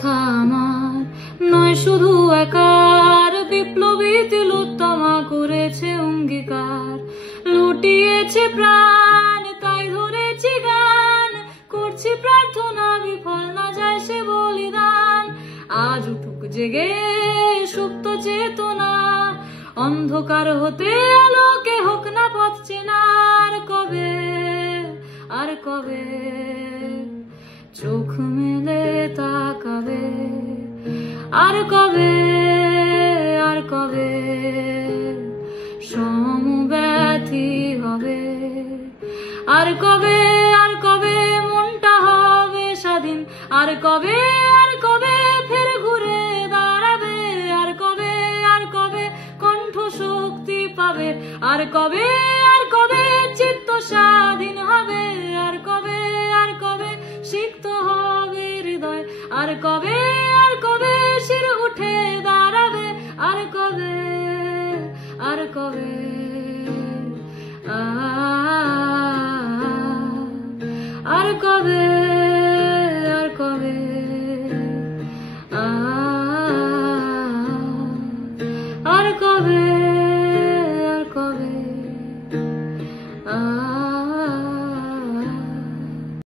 ব্যথা আমার নয় শুধু একার, বিপ্লবী তিলোত্তমা করেছে অঙ্গীকার, লুটিয়েছে প্রাণ তাই ধরেছি গান, করছি প্রার্থনা বিফল না যায় সে বলিদান। আজ উঠুক জেগে সুপ্ত চেতনা, অন্ধকার হতে আলোকে হোক না পথ চেনা। আর কবে, আর কবে চোখ মেলে তাকাবে, আর কবে, আর কবে সমব্যথী হবে, আর কবে, আর কবে মনটা হবে স্বাধীন, আর কবে, আর কবে ফের ঘুরে দাঁড়াবে, আর কবে, আর কবে কণ্ঠ শক্তি পাবে, আর কবে, আর কবে চিত্ত স্বাধীন হবে, আর কবে, আর কবে সিক্ত হবে হৃদয়, আর কবে।